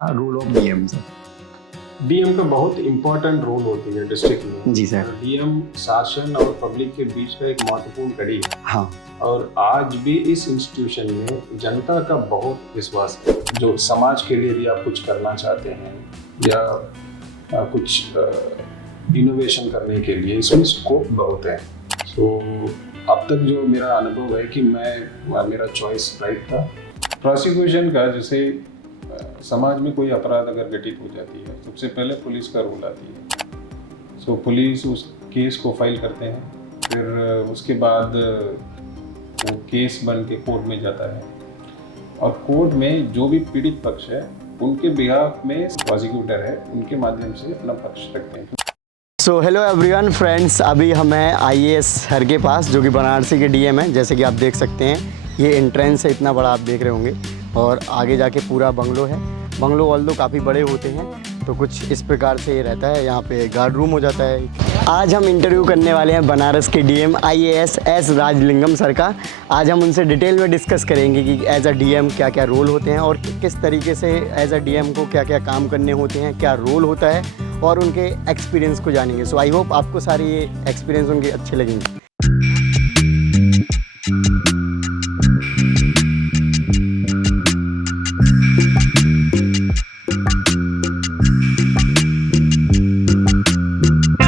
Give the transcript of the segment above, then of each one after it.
Role of DM sir. DM का बहुत important role होती है डिस्ट्रिक्ट में। जी सर। डीएम शासन और पब्लिक के बीच का एक महत्वपूर्ण कड़ी है। हाँ। और आज भी इस इंस्टीट्यूशन में जनता का बहुत विश्वास है। जो समाज के लिए भी आप कुछ करना चाहते हैं या कुछ इनोवेशन करने के लिए इसमें स्कोप बहुत है। तो अब तक जो मेरा अनुभव है कि मेरा चॉइस राइट था। प्रोसिक्यूशन का जैसे समाज में कोई अपराध अगर घटित हो जाती है सबसे पहले पुलिस का रोल आती है। सो पुलिस उस केस को फाइल करते हैं, फिर उसके बाद वो केस बन के कोर्ट में जाता है और कोर्ट में जो भी पीड़ित पक्ष है उनके बिहाफ में प्रोसिक्यूटर है, उनके माध्यम से अपना पक्ष रखते हैं। सो हेलो एवरीवन फ्रेंड्स, अभी हम हैं आईएएस सर के पास जो कि बनारसी के डीएम हैं। जैसे कि आप देख सकते हैं ये एंट्रेंस है, इतना बड़ा आप देख रहे होंगे, और आगे जाके पूरा बंगलो है। बंगलो ऑल्दो काफ़ी बड़े होते हैं, तो कुछ इस प्रकार से ये रहता है। यहाँ पे गार्ड रूम हो जाता है। आज हम इंटरव्यू करने वाले हैं बनारस के DM IAS S Rajalingam sir का। आज हम उनसे डिटेल में डिस्कस करेंगे कि एज अ डीएम क्या क्या रोल होते हैं और किस तरीके से एज अ डीएम को क्या क्या काम करने होते हैं, क्या रोल होता है, और उनके एक्सपीरियंस को जानेंगे। सो आई होप आपको सारे ये एक्सपीरियंस उनके अच्छे लगेंगे।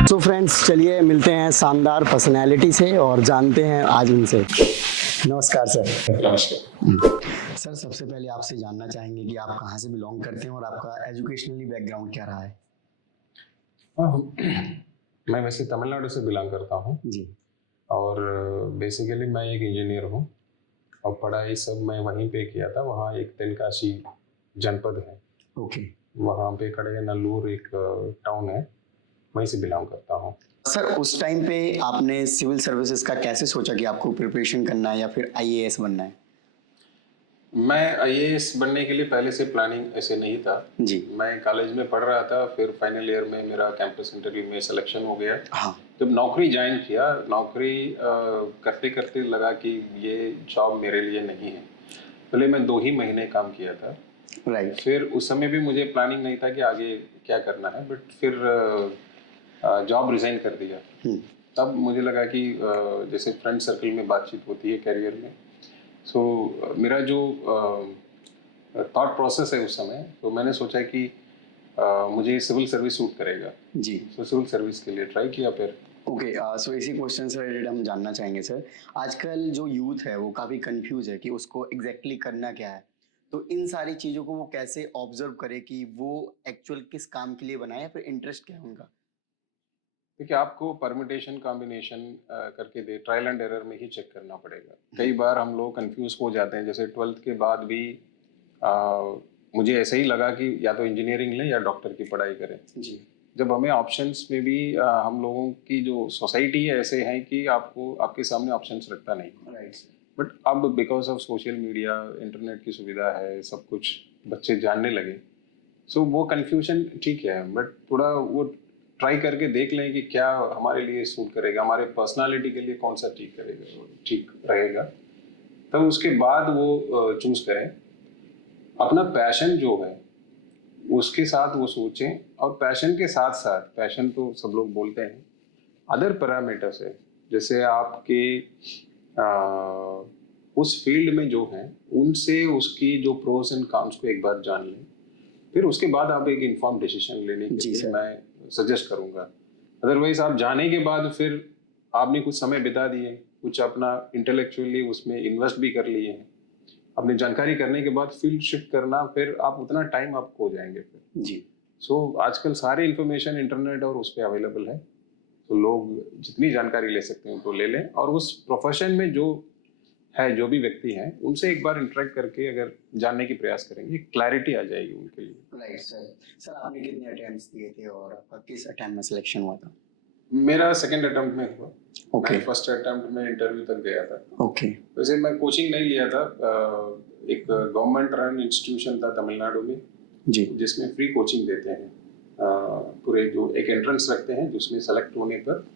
सो फ्रेंड्स, चलिए मिलते हैं शानदार पर्सनैलिटी से और जानते हैं आज उनसे। नमस्कार सर। नमस्कार सर, सबसे पहले आपसे जानना चाहेंगे कि आप कहाँ से बिलोंग करते हैं और आपका एजुकेशनली बैकग्राउंड क्या रहा है। मैं वैसे तमिलनाडु से बिलोंग करता हूँ जी। और बेसिकली मैं एक इंजीनियर हूँ और पढ़ाई सब मैं वहीं पे किया था। वहाँ एक तेनकाशी जनपद है, ओके। वहाँ पे कड़ैयानल्लूर एक टाउन है, वहीं से बिलोंग करता हूँ। सर, उस टाइम पे आपने सिविल सर्विसेज का कैसे सोचा कि आपको प्रिपरेशन करना है या फिर आईएएस बनना है? मैं आईएएस बनने के लिए पहले से प्लानिंग ऐसे नहीं था जी। मैं कॉलेज में पढ़ रहा था, फिर फाइनल ईयर में मेरा कैंपस इंटरव्यू में सिलेक्शन हो गया। हाँ। जब नौकरी ज्वाइन किया, नौकरी करते करते लगा कि ये जॉब मेरे लिए नहीं है। पहले मैं 2 ही महीने काम किया था। राइट। फिर उस समय भी मुझे प्लानिंग नहीं था कि आगे क्या करना है, बट फिर जॉब रिजाइन कर दिया। तब मुझे लगा कि जैसे फ्रेंड सर्कल में बातचीत होती है कैरियर में, सो मेरा जो थॉट प्रोसेस है उस समय, तो मैंने सोचा कि मुझे सिविल सर्विस सूट करेगा जी। तो सिविल सर्विस के लिए ट्राई किया फिर। ओके। सो इसी क्वेश्चन से रिलेटेड हम जानना चाहेंगे सर। आजकल जो यूथ है वो काफ़ी कंफ्यूज है कि उसको एग्जैक्टली करना क्या है, तो इन सारी चीज़ों को वो कैसे ऑब्जर्व करे कि वो एक्चुअल किस काम के लिए बनाए या फिर इंटरेस्ट क्या है उनका। देखिए, आपको परम्यूटेशन कॉम्बिनेशन करके दे ट्रायल एंड एरर में ही चेक करना पड़ेगा। कई बार हम लोग कंफ्यूज हो जाते हैं, जैसे 12th के बाद भी मुझे ऐसे ही लगा कि या तो इंजीनियरिंग लें या डॉक्टर की पढ़ाई करें। जी। जब हमें ऑप्शंस में भी हम लोगों की जो सोसाइटी है ऐसे हैं कि आपको आपके सामने ऑप्शंस रखता नहीं। राइट। बट अब because of social media, internet की सुविधा है, सब कुछ बच्चे जानने लगे। सो वो कन्फ्यूजन ठीक है, बट थोड़ा वो ट्राई करके देख लें कि क्या हमारे लिए सूट करेगा, हमारे पर्सनालिटी के लिए कौन सा ठीक रहेगा। तब उसके बाद वो चूज करें। अपना पैशन जो है उसके साथ वो सोचें, और पैशन के साथ साथ, पैशन तो सब लोग बोलते हैं, अदर पैरामीटर्स है, जैसे आपके उस फील्ड में जो है उनसे उसकी जो प्रोस एंड कॉन्स को एक बार जान लें। फिर उसके बाद आप एक इन्फॉर्म डिसीजन लेने के लिए मैं सजेस्ट करूंगा। अदरवाइज आप जाने के बाद फिर आपने कुछ समय बिता दिए, कुछ अपना इंटेलेक्चुअली उसमें इन्वेस्ट भी कर लिए हैं, अपनी जानकारी करने के बाद फील्ड शिफ्ट करना, फिर आप उतना टाइम आप खो जाएंगे फिर। जी। सो आजकल सारे इन्फॉर्मेशन इंटरनेट और उस पर अवेलेबल है, तो लोग जितनी जानकारी ले सकते हैं उनको ले लें, और उस प्रोफेशन में जो भी व्यक्ति हैं उनसे एक बार इंटरेक्ट करके अगर जानने की प्रयास करेंगे, क्लैरिटी आ जाएगी उनके लिए। Right sir. सर, आपने कितने अटेम्प्ट्स दिए थे और आपका किस अटेम्प्ट में सिलेक्शन हुआ था? मेरा सेकंड अटेम्प्ट में हुआ। Okay. मैं फर्स्ट अटेम्प्ट में इंटरव्यू तक गया था। ओके। वैसे मैं कोचिंग नहीं लिया था, एक गवर्नमेंट रन इंस्टीट्यूशन था तमिलनाडु में जी। जिसमें फ्री कोचिंग देते हैं। पूरे जो एक एंट्रेंस रखते हैं जिसमें सेलेक्ट होने पर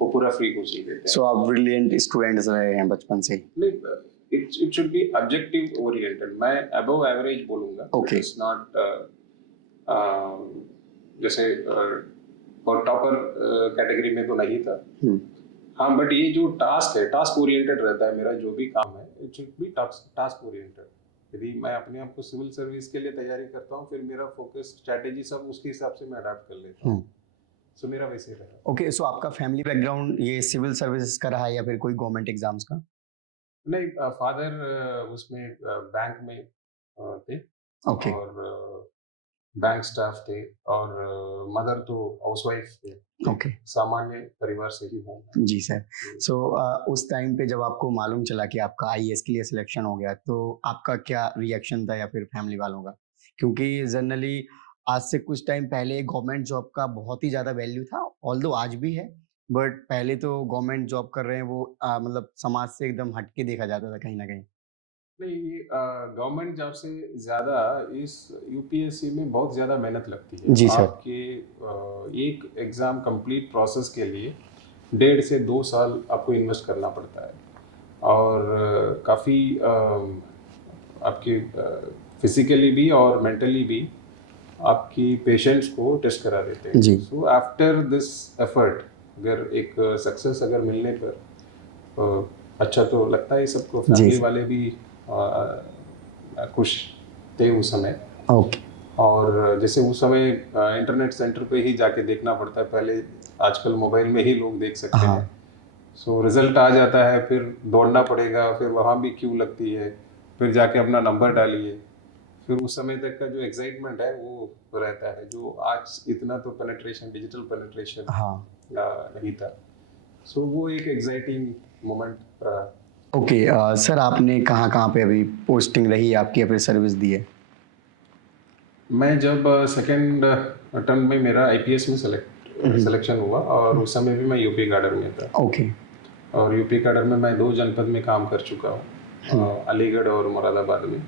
वो पूरा फ्री कोचिंग देते हैं। सो आप ब्रिलियंट स्टूडेंट्स रहे हैं बचपन से? नहीं, it should be objective oriented. मैं अबव एवरेज बोलूंगा। Okay. इट्स नॉट जैसे और टॉपर कैटेगरी में तो नहीं था। हम्म, हाँ, बट ये जो टास्क है, टास्क ओरिएंटेड रहता है मेरा जो भी काम है, it should be task oriented. यदि मैं अपने आप को सिविल सर्विस के लिए तैयारी करता हूँ, फिर मेरा फोकस स्ट्रैटेजी सब उसके हिसाब से मैं अडाप्ट कर लेता हूँ। हम्म। सो मेरा वैसे ही रहा। ओके, सो आपका फैमिली बैकग्राउंड ये सिविल सर्विसेज का रहा है या फिर कोई गवर्नमेंट एग्जाम्स का? नहीं, फादर उसमें बैंक में थे, ओके। और बैंक स्टाफ थे, और मदर तो हाउसवाइफ थे। एक ओके। सामान्य परिवार से ही हूँ मैं। जी सर। तो सो उस टाइम पे जब आपको मालूम चला कि आपका आईएएस के लिए सिलेक्शन हो गया, तो आपका क्या रिएक्शन था या फिर फैमिली वालों का? क्योंकि जनरली आज से कुछ टाइम पहले गवर्नमेंट जॉब का बहुत ही ज़्यादा वैल्यू था, ऑल्दो आज भी है, बट पहले तो गवर्नमेंट जॉब कर रहे हैं वो मतलब समाज से एकदम हट के देखा जाता था कहीं न कहीं। नहीं, ये गवर्नमेंट जॉब से ज़्यादा इस यूपीएससी में बहुत ज़्यादा मेहनत लगती है। जी सर। आपके एक एग्ज़ाम कंप्लीट प्रोसेस के लिए 1.5 से 2 साल आपको इन्वेस्ट करना पड़ता है, और काफ़ी आपकी फिजिकली भी और मेंटली भी आपकी पेशेंट्स को टेस्ट करा देते हैं। जी। सो आफ्टर दिस एफर्ट, अगर एक सक्सेस अगर मिलने पर अच्छा तो लगता है सबको। जी फैमिली सर। वाले भी खुश थे उस समय। ओके। और जैसे उस समय इंटरनेट सेंटर पे ही जाके देखना पड़ता है, पहले आजकल मोबाइल में ही लोग देख सकते हैं। हाँ। सो रिजल्ट आ जाता है, फिर दौड़ना पड़ेगा, फिर वहाँ भी क्यू लगती है, फिर जाके अपना नंबर डालिए। फिर उस समय तक का जो एक्साइटमेंट है वो रहता है, जो आज इतना तो पेनिट्रेशन, डिजिटल पेनिट्रेशन हाँ। नहीं था। सो वो एक एक्साइटिंग मोमेंट रहा। ओके, सर आपने कहाँ-कहाँ पे अभी पोस्टिंग रही है आपकी या फिर सर्विस दी है? मैं जब सेकंड अटेम्प्ट में मेरा आईपीएस में सिलेक्शन हुआ, और उस समय भी मैं यूपी कैडर में था। ओके। और यूपी कैडर में मैं 2 जनपद में काम कर चुका हूँ, अलीगढ़ और मुरादाबाद में।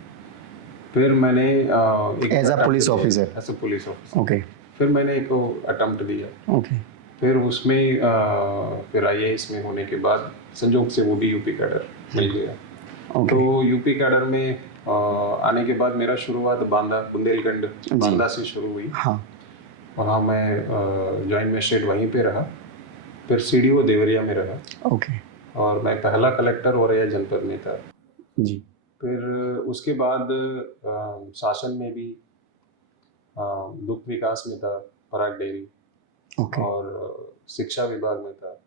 फिर मैंने एक as a police officer? As a police officer. Okay. फिर मैंने एक अटेम्प्ट दिया। ओके। फिर उसमें फिर आईएएस में होने के बाद संजोग से वो भी यूपी कैडर मिल गया। ओके। तो यूपी कैडर में आने के बाद मेरा शुरुआत बांदा, बुंदेलखंड बांदा से शुरू हुई। हाँ। वहाँ मैं जॉइंट मजिस्ट्रेट वहीं पे रहा। फिर सीडीओ देवरिया में रहा, ओके। और मैं पहला कलेक्टर औरैया जनपद में था। जी। फिर उसके बाद शासन में भी दुग्ध विकास में था, पराग डेयरी, ओके। और शिक्षा विभाग में था,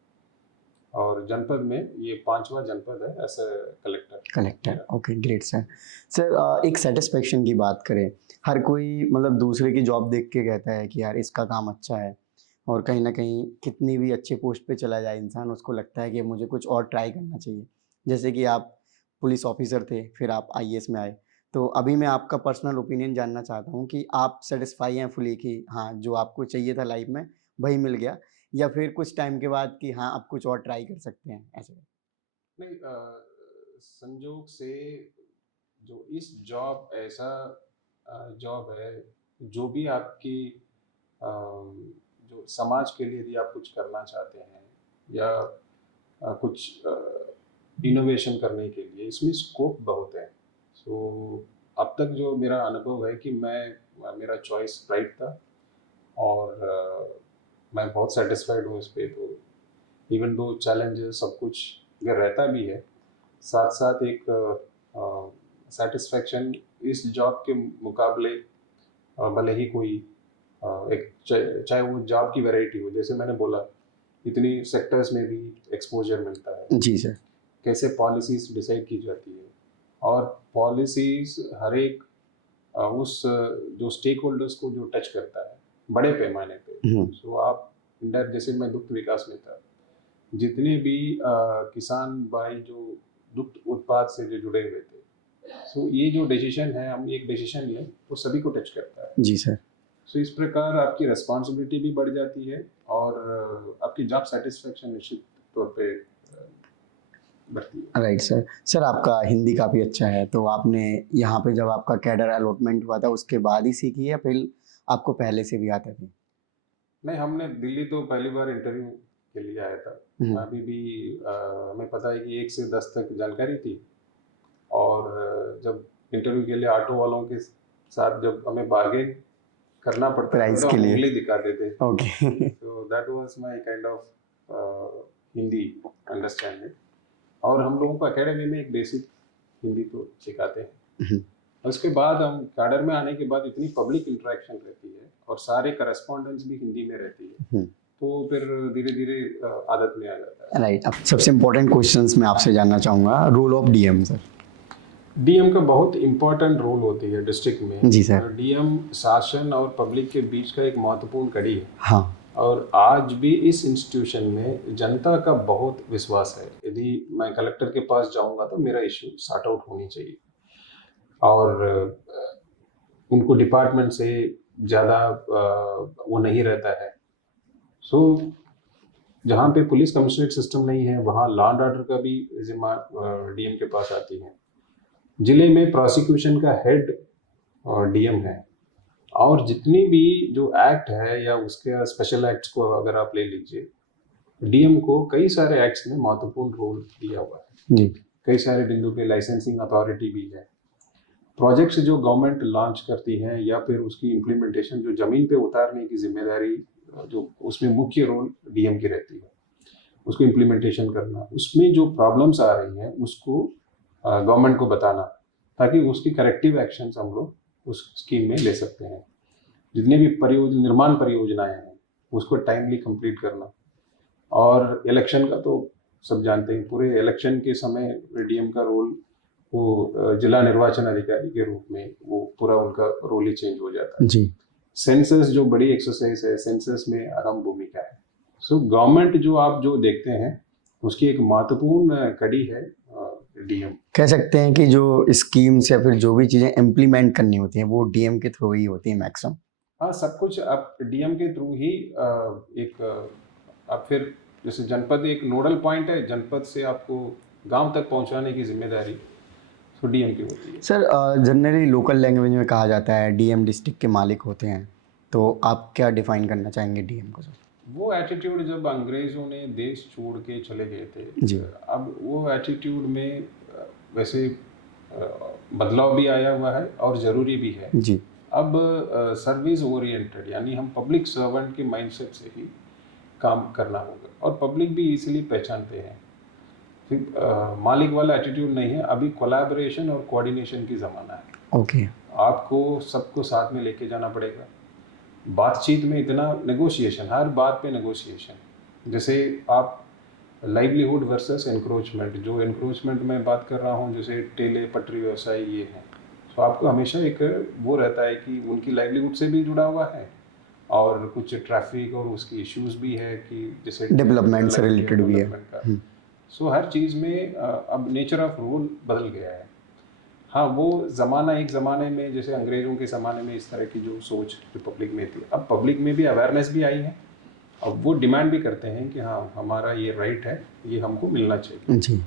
और जनपद में ये 5वां जनपद है एज कलेक्टर कलेक्टर, मेरा। Okay, great sir. सर एक सैटिस्फैक्शन की बात करें, हर कोई मतलब दूसरे की जॉब देख के कहता है कि यार इसका काम अच्छा है, और कहीं न कहीं कितनी भी अच्छे पोस्ट पे चला जाए इंसान, उसको लगता है कि मुझे कुछ और ट्राई करना चाहिए। जैसे कि आप पुलिस ऑफिसर थे, फिर आप आईएएस में आए। तो अभी मैं आपका पर्सनल ओपिनियन जानना चाहता हूँ कि आप सैटिस्फाई हैं फुली कि हाँ, जो आपको चाहिए था लाइफ में वही मिल गया, या फिर कुछ टाइम के बाद कि हाँ, आप कुछ और ट्राई कर सकते हैं, ऐसे? नहीं, संजोग से जो इस जॉब ऐसा जॉब है, जो भी आपकी जो समाज के लिए यदि आप कुछ करना चाहते हैं, या कुछ इनोवेशन करने के लिए, इसमें स्कोप बहुत है। सो अब तक जो मेरा अनुभव है कि मेरा चॉइस राइट था, और मैं बहुत सेटिस्फाइड हूँ इस पे। तो इवन दो चैलेंजेस सब कुछ अगर रहता भी है, साथ साथ एक सेटिस्फैक्शन इस जॉब के मुकाबले, भले ही कोई एक चाहे वो जॉब की वैरायटी हो, जैसे मैंने बोला, इतनी सेक्टर्स में भी एक्सपोजर मिलता है, जी सर। कैसे पॉलिसीज डिसाइड की जाती है, और पॉलिसीज हर एक उस जो स्टेक होल्डर्स को जो टच करता है बड़े पैमाने पे। हुँ। सो आप इंडर, जैसे मैं दुग्ध विकास में था, जितने भी किसान भाई जो दुग्ध उत्पाद से जो जुड़े हुए थे, सो ये जो डिसीजन है, हम एक डिसीजन लें, वो सभी को टच करता है। जी सर। सो इस प्रकार आपकी रिस्पॉन्सिबिलिटी भी बढ़ जाती है, और आपकी जॉब सेटिस्फेक्शन निश्चित तौर पे बढ़ती है। Right sir. सर आपका हिंदी काफ़ी अच्छा है, तो आपने यहाँ पे जब आपका कैडर अलॉटमेंट हुआ था उसके बाद ही सीखी या फिर आपको पहले से भी आते थे? नहीं, हमने दिल्ली तो पहली बार इंटरव्यू के लिए आया था। हुँ। अभी भी हमें पता है कि 1 से 10 तक जानकारी थी, और जब इंटरव्यू के लिए ऑटो वालों के साथ जब हमें बार्गेन करना पड़ता प्राइस तो के हम लिए। उंगली दिखाते थे। ओके। तो that was my kind of Hindi understanding. और हम लोगों को एकेडमी में एक बेसिक हिंदी तो सिखाते हैं। उसके बाद हम कैडर में आने के बाद इतनी पब्लिक इंटरेक्शन रहती है और सारे करस्पॉन्डेंस भी हिंदी में रहती है, तो फिर धीरे धीरे आदत में आ जाता है। राइट। अब सबसे इम्पोर्टेंट क्वेश्चंस मैं आपसे जानना चाहूँगा, role of DM sir. DM का बहुत इंपॉर्टेंट रोल होती है डिस्ट्रिक्ट में। जी सर। डीएम शासन और पब्लिक के बीच का एक महत्वपूर्ण कड़ी है। हाँ। और आज भी इस इंस्टीट्यूशन में जनता का बहुत विश्वास है। यदि मैं कलेक्टर के पास जाऊंगा तो मेरा इश्यू सॉर्ट आउट होनी चाहिए, और उनको डिपार्टमेंट से ज़्यादा वो नहीं रहता है। सो जहाँ पे पुलिस कमिश्नरेट सिस्टम नहीं है वहाँ लॉ एंड ऑर्डर का भी जिम्मा डीएम के पास आती है। जिले में प्रोसिक्यूशन का हेड डीएम है, और जितनी भी जो एक्ट है या उसके स्पेशल एक्ट्स को अगर आप ले लीजिए, डीएम को कई सारे एक्ट्स में महत्वपूर्ण रोल दिया हुआ है जी। कई सारे बिंदु पे लाइसेंसिंग अथॉरिटी भी है। प्रोजेक्ट्स जो गवर्नमेंट लॉन्च करती है या फिर उसकी इम्प्लीमेंटेशन जो जमीन पे उतारने की जिम्मेदारी, जो उसमें मुख्य रोल डीएम की रहती है, उसको इम्प्लीमेंटेशन करना, उसमें जो प्रॉब्लम्स आ रही हैं उसको गवर्नमेंट को बताना, ताकि उसकी करेक्टिव एक्शंस हम लोग उस स्कीम में ले सकते हैं। जितने भी निर्माण परियोजनाएं हैं उसको टाइमली कंप्लीट करना। और इलेक्शन का तो सब जानते हैं, पूरे इलेक्शन के समय डीएम का रोल वो जिला निर्वाचन अधिकारी के रूप में वो पूरा उनका रोल ही चेंज हो जाता है। जी। सेंसस जो बड़ी एक्सरसाइज है, सेंसस में अहम भूमिका है। सो गवर्नमेंट जो आप जो देखते हैं उसकी एक महत्वपूर्ण कड़ी है डीएम। कह सकते हैं कि जो स्कीम्स या फिर जो भी चीज़ें इम्प्लीमेंट करनी होती हैं वो डीएम के थ्रू ही होती है मैक्सिमम। हाँ, सब कुछ अब डीएम के थ्रू ही एक अब फिर जैसे जनपद एक नोडल पॉइंट है, जनपद से आपको गांव तक पहुंचाने की जिम्मेदारी तो डीएम की होती है। सर जनरली लोकल लैंग्वेज में कहा जाता है डीएम डिस्ट्रिक्ट के मालिक होते हैं, तो आप क्या डिफाइन करना चाहेंगे डीएम को सर? वो एटीट्यूड जब अंग्रेज़ों ने देश छोड़ के चले गए थे, जी। अब वो एटीट्यूड में वैसे बदलाव भी आया हुआ है और ज़रूरी भी है। जी। अब सर्विस ओरिएंटेड, यानी हम पब्लिक सर्वेंट के माइंडसेट से ही काम करना होगा, और पब्लिक भी इसीलिए पहचानते हैं। मालिक वाला एटीट्यूड नहीं है, अभी कोलैबोरेशन और कोऑर्डिनेशन की ज़माना है। ओके। आपको सबको साथ में लेके जाना पड़ेगा। बातचीत में इतना नेगोशिएशन, हर बात पे नेगोशिएशन। जैसे आप लाइवलीहुड वर्सेस एनक्रोचमेंट, जो एनक्रोचमेंट में बात कर रहा हूँ, जैसे ठेले पटरी व्यवसाय ये हैं, तो आपको हमेशा एक वो रहता है कि उनकी लाइवलीहुड से भी जुड़ा हुआ है, और कुछ ट्रैफिक और उसकी इश्यूज भी है कि जैसे डेवलपमेंट से रिलेटेड भी है। सो हर चीज़ में अब नेचर ऑफ रूल बदल गया है। हाँ, वो ज़माना एक ज़माने में जैसे अंग्रेज़ों के ज़माने में इस तरह की जो सोच जो पब्लिक में थी, अब पब्लिक में भी अवेयरनेस भी आई है। अब वो डिमांड भी करते हैं कि हाँ, हमारा ये राइट है, ये हमको मिलना चाहिए। जी।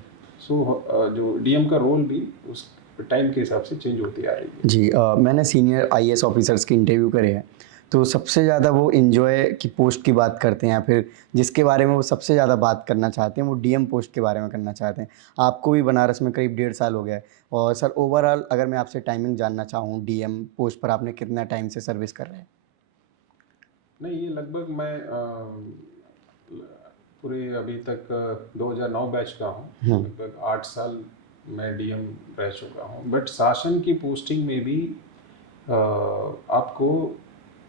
सो जो डीएम का रोल भी उस टाइम के हिसाब से चेंज होती आ रही है। जी। मैंने सीनियर आईएएस ऑफिसर्स के इंटरव्यू करे हैं, तो सबसे ज़्यादा वो एंजॉय की पोस्ट की बात करते हैं, या फिर जिसके बारे में वो सबसे ज़्यादा बात करना चाहते हैं वो डीएम पोस्ट के बारे में करना चाहते हैं। आपको भी बनारस में करीब 1.5 साल हो गया है, और सर ओवरऑल अगर मैं आपसे टाइमिंग जानना चाहूँ डीएम पोस्ट पर आपने कितना टाइम से सर्विस कर रहे हैं? नहीं, ये लगभग मैं पूरे अभी तक 2009 बैच का हूँ, लगभग 8 साल मैं डीएम रह चुका हूँ। बट शासन की पोस्टिंग में भी आपको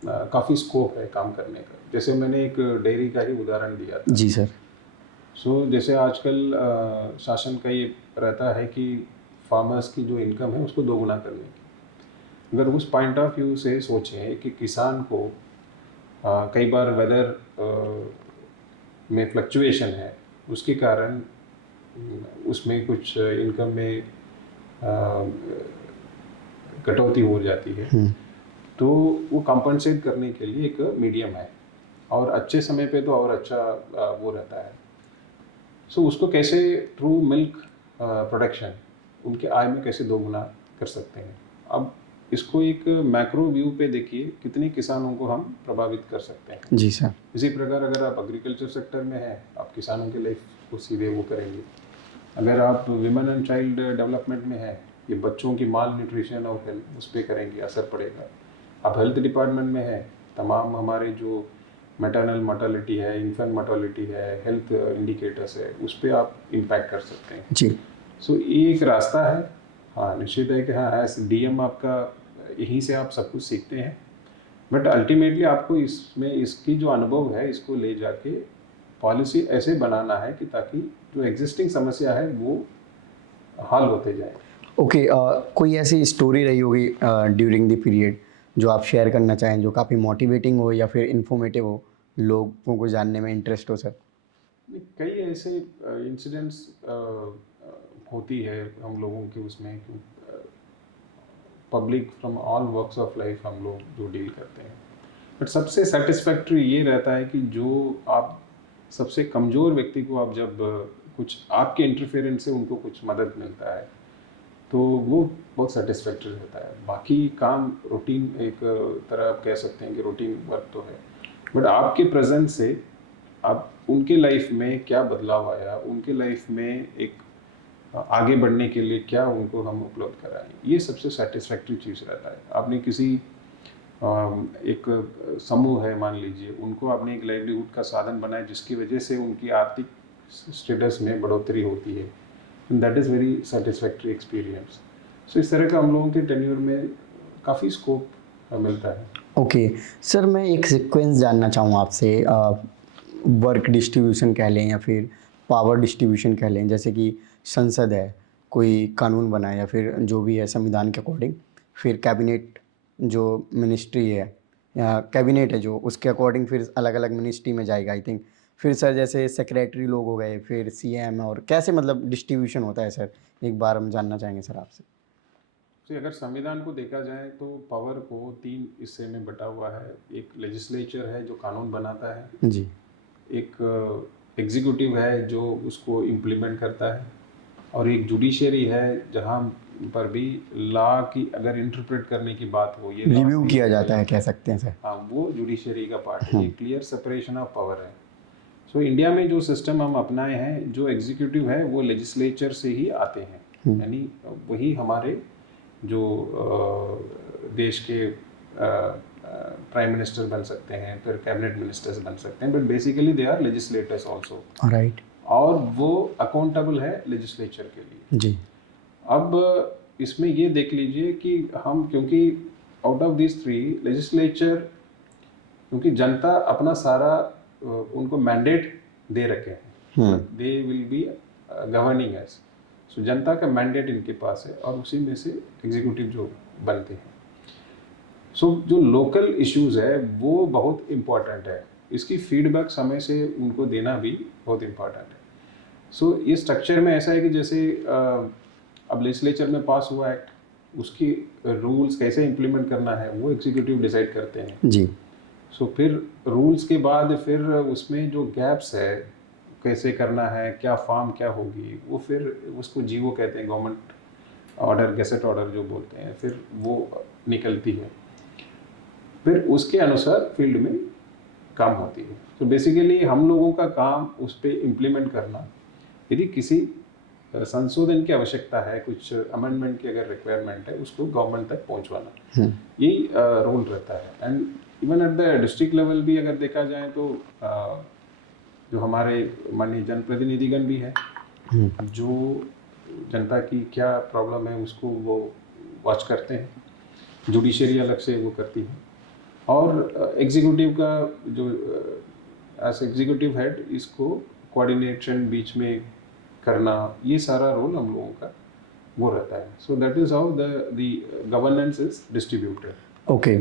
काफ़ी स्कोप है काम करने का। जैसे मैंने एक डेयरी का ही उदाहरण दिया था। जी सर। सो जैसे आजकल शासन का ये रहता है कि फार्मर्स की जो इनकम है उसको दोगुना करने की। अगर उस पॉइंट ऑफ व्यू से सोचें कि किसान को कई बार वेदर में फ्लक्चुएशन है, उसके कारण उसमें कुछ इनकम में कटौती हो जाती है, तो वो कंपनसेट करने के लिए एक मीडियम है, और अच्छे समय पे तो और अच्छा वो रहता है। सो उसको कैसे थ्रू मिल्क प्रोडक्शन उनके आय में कैसे दोगुना कर सकते हैं। अब इसको एक मैक्रो व्यू पे देखिए, कितने किसानों को हम प्रभावित कर सकते हैं। जी सर। इसी प्रकार अगर आप एग्रीकल्चर सेक्टर में हैं, आप किसानों के लाइफ को सीधे वो करेंगे। अगर आप विमेन एंड चाइल्ड डेवलपमेंट में हैं, ये बच्चों की माल न्यूट्रिशन और हेल्थ उस पर करेंगे, असर पड़ेगा। आप हेल्थ डिपार्टमेंट में हैं, तमाम हमारे जो मैटरनल मोर्टेलिटी है, इन्फेंट मोर्टेलिटी है, हेल्थ इंडिकेटर्स है, उस पर आप इम्पैक्ट कर सकते हैं जी। सो ये एक रास्ता है। हाँ निश्चित है कि हाँ एज डीएम आपका यहीं से आप सब कुछ सीखते हैं, बट अल्टीमेटली आपको इसमें इसकी जो अनुभव है इसको ले जाके पॉलिसी ऐसे बनाना है कि ताकि जो एग्जिस्टिंग समस्या है वो हल होते जाए। ओके, कोई ऐसी स्टोरी रही होगी ड्यूरिंग द पीरियड जो आप शेयर करना चाहें, जो काफ़ी मोटिवेटिंग हो या फिर इंफॉर्मेटिव हो, लोगों को जानने में इंटरेस्ट हो सर? कई ऐसे इंसिडेंट्स होती है हम लोगों के उसमें, public from all works of life हम लोग जो डील करते हैं, बट सबसे सेटिस्फैक्ट्री ये रहता है कि जो आप सबसे कमज़ोर व्यक्ति को आप जब कुछ आपके इंटरफेरेंस से उनको कुछ मदद मिलता है तो वो बहुत सेटिस्फैक्ट्री रहता है। बाकी काम रूटीन एक तरह आप कह सकते हैं कि रूटीन वर्क तो है, बट आपके प्रेजेंस से आप उनके लाइफ में क्या बदलाव आया, उनके लाइफ में एक आगे बढ़ने के लिए क्या उनको हम उपलब्ध कराएं, ये सबसे सेटिस्फैक्ट्री चीज़ रहता है। आपने किसी एक समूह है मान लीजिए, उनको आपने एक लाइवलीहुड का साधन बनाया जिसकी वजह से उनकी आर्थिक स्टेटस में बढ़ोतरी होती है, that is very satisfactory experience. So इस तरह का हम लोगों के टेन्योर में काफ़ी स्कोप मिलता है। ओके सर, मैं एक सीक्वेंस जानना चाहूँ आपसे, वर्क डिस्ट्रीब्यूशन कह लें या फिर पावर डिस्ट्रीब्यूशन कह लें, जैसे कि संसद है, कोई कानून बना या फिर जो भी है संविधान के अकॉर्डिंग, फिर कैबिनेट जो मिनिस्ट्री है या कैबिनेट है जो उसके अकॉर्डिंग फिर अलग अलग मिनिस्ट्री में जाएगा आई थिंक, फिर सर जैसे सेक्रेटरी लोग हो गए, फिर सीएम, और कैसे मतलब डिस्ट्रीब्यूशन होता है सर, एक बार हम जानना चाहेंगे सर आपसे। तो अगर संविधान को देखा जाए तो पावर को 3 हिस्से में बटा हुआ है। एक लेजिस्लेचर है जो कानून बनाता है जी। एक एग्जीक्यूटिव है जो उसको इम्प्लीमेंट करता है, और एक जुडिशरी है जहाँ पर भी लॉ की अगर इंटरप्रेट करने की बात हो, ये रिव्यू किया जाता है कह सकते हैं सर। हाँ वो जुडिशरी का पार्ट है, ये क्लियर सेपरेशन ऑफ पावर है। सो इंडिया में जो सिस्टम हम अपनाए हैं, जो एग्जीक्यूटिव है वो लेजिस्लेचर से ही आते हैं, यानी वही हमारे जो देश के प्राइम मिनिस्टर बन सकते हैं, फिर कैबिनेट मिनिस्टर्स बन सकते हैं, but basically they are legislators also, right, और वो अकाउंटेबल है लेजिस्लेचर के लिए। जी। अब इसमें ये देख लीजिए कि हम, क्योंकि आउट ऑफ दिस 3 लेजिस्लेचर, क्योंकि जनता अपना सारा उनको मैंडेट दे रखे हैं, they will be governing as, so जनता का मैंडेट इनके पास है और उसी में से एग्जीक्यूटिव जो बनते हैं। सो जो लोकल इश्यूज है वो बहुत इम्पॉर्टेंट है, इसकी फीडबैक समय से उनको देना भी बहुत इम्पॉर्टेंट है। सो इस स्ट्रक्चर में ऐसा है कि जैसे अब लेजिस्लेचर में पास हुआ एक्ट, उसकी रूल्स कैसे इम्प्लीमेंट करना है वो एग्जीक्यूटिव डिसाइड करते हैं जी। सो फिर रूल्स के बाद फिर उसमें जो गैप्स है कैसे करना है, क्या फॉर्म क्या होगी, वो फिर उसको जीओ कहते हैं, गवर्नमेंट ऑर्डर, गेसेट ऑर्डर जो बोलते हैं, फिर वो निकलती है, फिर उसके अनुसार फील्ड में काम होती है। तो बेसिकली हम लोगों का काम उस पर इम्प्लीमेंट करना, यदि किसी संशोधन की आवश्यकता है, कुछ अमेंडमेंट की अगर रिक्वायरमेंट है, उसको गवर्नमेंट तक पहुंचवाना, यही रोल रहता है। And even at the district level भी अगर देखा जाए तो जो हमारे माननीय जनप्रतिनिधिगण भी है, जो जनता की क्या प्रॉब्लम है उसको वो वॉच करते हैं, जुडिशरी अलग से वो करती है, और एग्जीक्यूटिव का जो एज एग्जीक्यूटिव हेड इसको कोऑर्डिनेशन बीच में करना, ये सारा रोल हम लोगों का वो रहता है। So that is how the governance is distributed. Okay,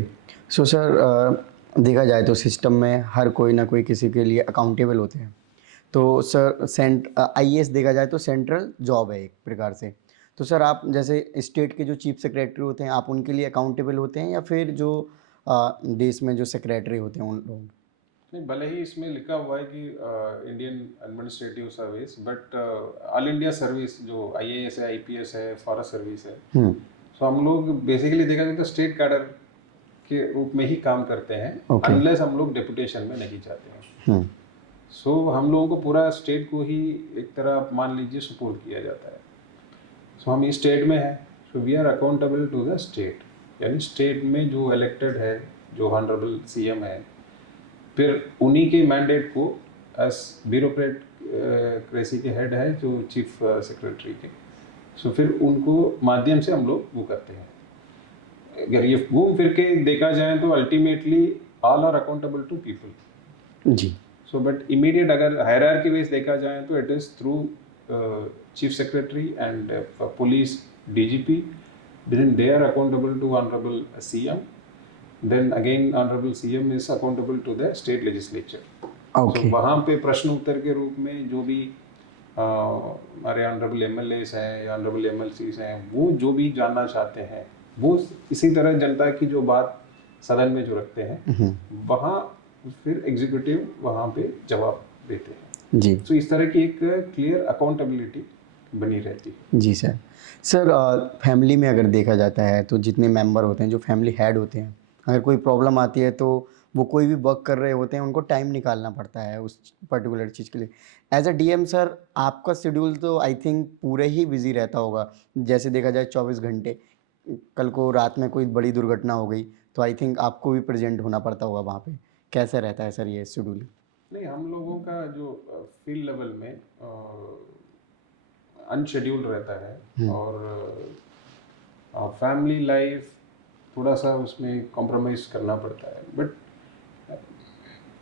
so sir देखा जाए तो सिस्टम में हर कोई ना कोई किसी के लिए अकाउंटेबल होते हैं, तो सर आईएएस देखा जाए तो सेंट्रल जॉब है एक प्रकार से, तो सर आप जैसे स्टेट के जो चीफ सेक्रेटरी होते हैं, आप उनके लिए अकाउंटेबल होते हैं या फिर जो देश में जो सेक्रेटरी होते हैं उन लोग? नहीं, भले ही इसमें लिखा हुआ है कि Indian administrative service, but all India service जो आईएएस है, आईपीएस है, फॉरेस्ट सर्विस है, सो हम लोग बेसिकली देखा जाए तो स्टेट कैडर के रूप में ही काम करते हैं, अनलेस हम लोग डेपुटेशन में नहीं जाते हैं। सो हम लोगों को पूरा स्टेट को ही एक तरह मान लीजिए सपोर्ट किया जाता है। सो हम इस स्टेट में हैं, so we are accountable to the state, यानी स्टेट में जो इलेक्टेड है, जो ऑनरेबल सीएम है, फिर उन्हीं के मैंडेट को एज ब्यूरोक्रेसी के हेड है जो चीफ सेक्रेटरी के, सो फिर उनको माध्यम से हम लोग वो करते हैं। अगर ये घूम फिर के देखा जाए तो ultimately all are accountable to people जी। सो बट इमीडिएट अगर हायरार्की वाइज देखा जाए तो it is through chief secretary and police DGP, then they are accountable to honorable CM, then again honorable CM is accountable to the state legislature. Okay. So वहाँ पे प्रश्न उत्तर के रूप में जो भी हमारे ऑनरेबल MLAs हैं या ऑनरेबल MLCs हैं, वो जो भी जानना चाहते हैं वो इसी तरह जनता की जो बात सदन में जो रखते हैं वहाँ फिर एग्जीक्यूटिव वहाँ पे जवाब देते हैं जी। तो इस तरह की एक क्लियर अकाउंटेबिलिटी बनी रहती है। जी सर। सर फैमिली में अगर देखा जाता है तो जितने मेंबर होते हैं, जो फैमिली हेड होते हैं, अगर कोई प्रॉब्लम आती है तो वो कोई भी वर्क कर रहे होते हैं, उनको टाइम निकालना पड़ता है उस पर्टिकुलर चीज़ के लिए। एज अ डीएम सर, आपका शेड्यूल तो आई थिंक पूरे ही बिजी रहता होगा। जैसे देखा जाए 24 घंटे, कल को रात में कोई बड़ी दुर्घटना हो गई तो आई थिंक आपको भी प्रेजेंट होना पड़ता होगा वहाँ पे। कैसे रहता है सर ये शेड्यूल? नहीं, हम लोगों का जो फील्ड लेवल में अनशेड्यूल रहता है और फैमिली लाइफ थोड़ा सा उसमें कॉम्प्रोमाइज़ करना पड़ता है, बट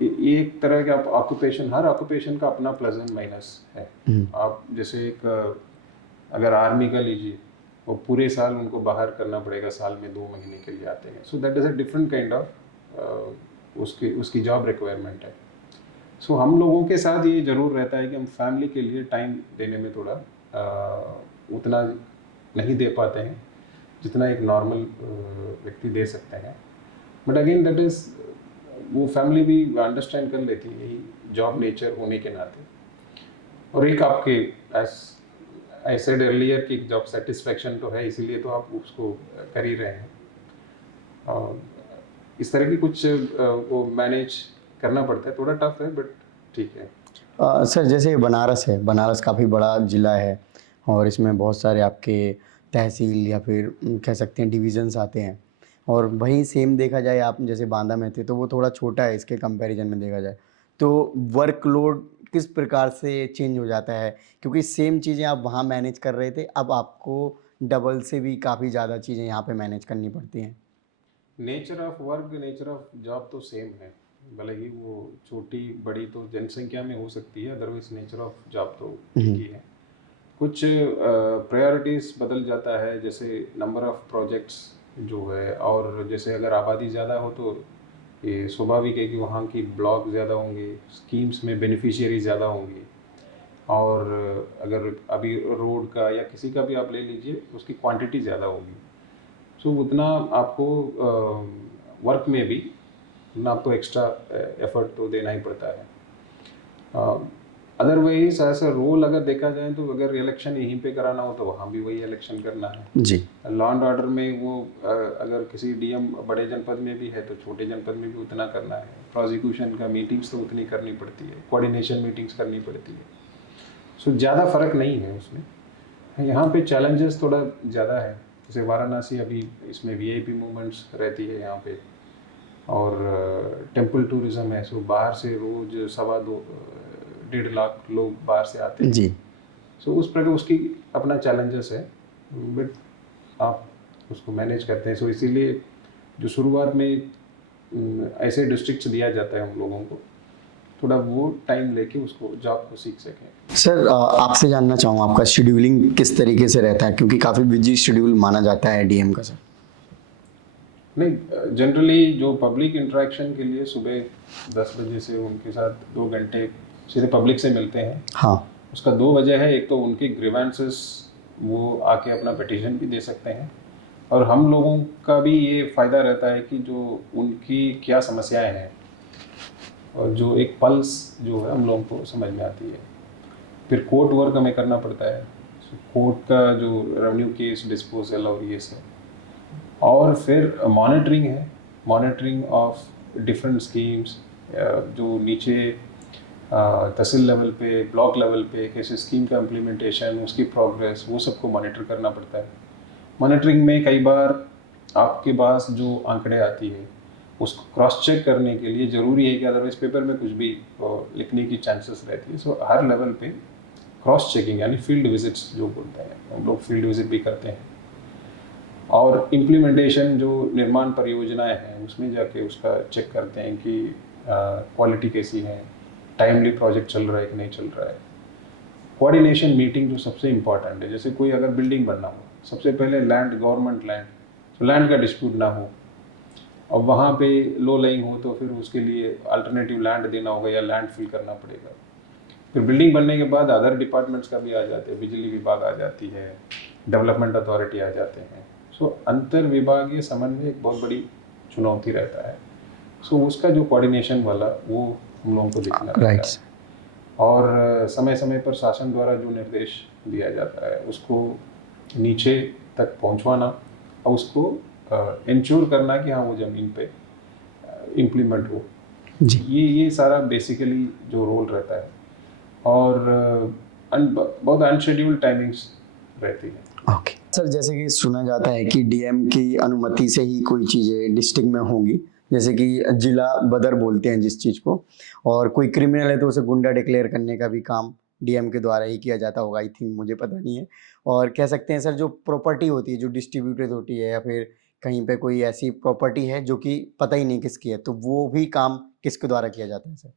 एक तरह का ऑक्यूपेशन, हर ऑक्यूपेशन का अपना प्लस एंड माइनस है। आप जैसे एक अगर आर्मी का लीजिए, वो पूरे साल उनको बाहर करना पड़ेगा, साल में 2 महीने के लिए आते हैं, so that is a different kind of उसकी जॉब रिक्वायरमेंट है। सो हम लोगों के साथ ये ज़रूर रहता है कि हम फैमिली के लिए टाइम देने में थोड़ा उतना नहीं दे पाते हैं जितना एक नॉर्मल व्यक्ति दे सकते हैं, बट अगेन दैट इज़ वो फैमिली भी अंडरस्टैंड कर लेती है यही जॉब नेचर होने के नाते। और एक आपके आई सेड अर्लियर कि जॉब सेटिस्फैक्शन तो है, इसीलिए तो आप उसको कर ही रहे हैं। और इस तरह की कुछ वो मैनेज करना पड़ता है, थोड़ा टफ है बट ठीक है। सर जैसे बनारस है, बनारस काफ़ी बड़ा ज़िला है और इसमें बहुत सारे आपके तहसील या फिर कह सकते हैं डिविजन्स आते हैं, और वहीं सेम देखा जाए आप जैसे बांदा में थे तो वो थोड़ा छोटा है इसके कंपैरिजन में देखा जाए, तो वर्कलोड किस प्रकार से चेंज हो जाता है? क्योंकि सेम चीज़ें आप वहाँ मैनेज कर रहे थे, अब आपको डबल से भी काफ़ी ज़्यादा चीज़ें यहाँ पे मैनेज करनी पड़ती हैं। Nature of work, nature of job तो सेम है, भले ही वो छोटी बड़ी तो जनसंख्या में हो सकती है, अदरवाइज नेचर ऑफ जॉब तो एक ही है। कुछ प्रायोरिटीज़ बदल जाता है, जैसे नंबर ऑफ प्रोजेक्ट्स जो है, और जैसे अगर आबादी ज़्यादा हो तो ये स्वाभाविक है कि वहाँ की ब्लॉक ज़्यादा होंगे, स्कीम्स में बेनिफिशियरी ज़्यादा होंगे, और अगर अभी रोड का या किसी का भी आप ले लीजिए उसकी क्वांटिटी ज़्यादा होगी, सो उतना आपको वर्क में भी ना आपको एक्स्ट्रा एफर्ट तो देना ही पड़ता है। अदरवाइज ऐसा रोल अगर देखा जाए तो अगर इलेक्शन यहीं पे कराना हो तो वहाँ भी वही इलेक्शन करना है जी। लॉ एंड ऑर्डर में वो अगर किसी डीएम बड़े जनपद में भी है तो छोटे जनपद में भी उतना करना है। प्रोसिक्यूशन का मीटिंग्स तो उतनी करनी पड़ती है, कोऑर्डिनेशन मीटिंग्स करनी पड़ती है, सो ज़्यादा फर्क नहीं है उसमें। यहाँ पे चैलेंजेस थोड़ा ज़्यादा है, जैसे वाराणसी अभी इसमें वीआईपी मूवमेंट्स रहती है यहाँ पे, और टेम्पल टूरिज्म है, सो बाहर से रोज 1.5 लाख लोग बाहर से आते हैं जी। सो उस प्रकार उसकी अपना चैलेंजेस है, बट आप उसको मैनेज करते हैं। सो इसीलिए जो शुरुआत में ऐसे डिस्ट्रिक्ट्स दिया जाता है हम लोगों को, थोड़ा वो टाइम लेके उसको जॉब को सीख सकें। सर आपसे जानना चाहूँ आपका शेड्यूलिंग किस तरीके से रहता है, क्योंकि काफ़ी बिजी शेड्यूल माना जाता है डीएम का। सर नहीं, जनरली जो पब्लिक इंटरेक्शन के लिए सुबह 10 बजे से उनके साथ 2 घंटे सीधे पब्लिक से मिलते हैं। हाँ, उसका 2 वजह है, एक तो उनके ग्रीवेंसेस वो आके अपना पिटीशन भी दे सकते हैं, और हम लोगों का भी ये फ़ायदा रहता है कि जो उनकी क्या समस्याएं हैं और जो एक पल्स जो है हम लोगों को समझ में आती है। फिर कोर्ट वर्क हमें करना पड़ता है, कोर्ट का जो रेवेन्यू केस डिस्पोजल और ये सब, और फिर मॉनिटरिंग है, मॉनिटरिंग ऑफ डिफरेंट स्कीम्स जो नीचे तहसील लेवल पे, ब्लॉक लेवल पे कैसे स्कीम का इम्प्लीमेंटेशन, उसकी प्रोग्रेस, वो सबको मॉनिटर करना पड़ता है। मॉनिटरिंग में कई बार आपके पास जो आंकड़े आती है उसको क्रॉस चेक करने के लिए ज़रूरी है कि अदरवाइज पेपर में कुछ भी लिखने की चांसेस रहती है। सो हर लेवल पे क्रॉस चेकिंग यानी फील्ड विजिट्स जो बोलते हैं, हम लोग फील्ड विजिट भी करते हैं। और इम्प्लीमेंटेशन जो निर्माण परियोजनाएं हैं उसमें जाके उसका चेक करते हैं कि क्वालिटी कैसी है, टाइमली प्रोजेक्ट चल रहा है कि नहीं चल रहा है। कोऑर्डिनेशन मीटिंग जो सबसे इम्पॉर्टेंट है, जैसे कोई अगर बिल्डिंग बनना हो, सबसे पहले लैंड, गवर्नमेंट लैंड, तो लैंड का डिस्प्यूट ना हो, और वहाँ पे लो लेइंग हो तो फिर उसके लिए अल्टरनेटिव लैंड देना होगा या लैंड फिल करना पड़ेगा। फिर बिल्डिंग बनने के बाद अदर डिपार्टमेंट्स का भी आ जाते हैं, बिजली विभाग आ जाती है, डेवलपमेंट अथॉरिटी आ जाते हैं। सो अंतर विभागीय समन्वय एक बहुत बड़ी चुनौती रहता है। सो उसका जो कोऑर्डिनेशन वाला वो हम लोगों को देखना रहता है। और समय समय पर शासन द्वारा जो निर्देश दिया जाता है उसको नीचे तक पहुंचवाना और उसको इंश्योर करना कि हाँ वो ज़मीन पे इम्प्लीमेंट हो जी। ये सारा बेसिकली जो रोल रहता है। और बहुत अनशेड्यूल्ड टाइमिंग्स रहती है। ओके सर, जैसे कि सुना जाता है कि डीएम की अनुमति से ही कोई चीज़ें डिस्ट्रिक्ट में होंगी, जैसे कि जिला बदर बोलते हैं जिस चीज़ को, और कोई क्रिमिनल है तो उसे गुंडा डिक्लेयर करने का भी काम डीएम के द्वारा ही किया जाता होगा, आई थिंक, मुझे पता नहीं है। और कह सकते हैं सर, जो प्रॉपर्टी होती है जो डिस्ट्रीब्यूटेड होती है, या फिर कहीं पे कोई ऐसी प्रॉपर्टी है जो कि पता ही नहीं किसकी है, तो वो भी काम किसके द्वारा किया जाता है सर?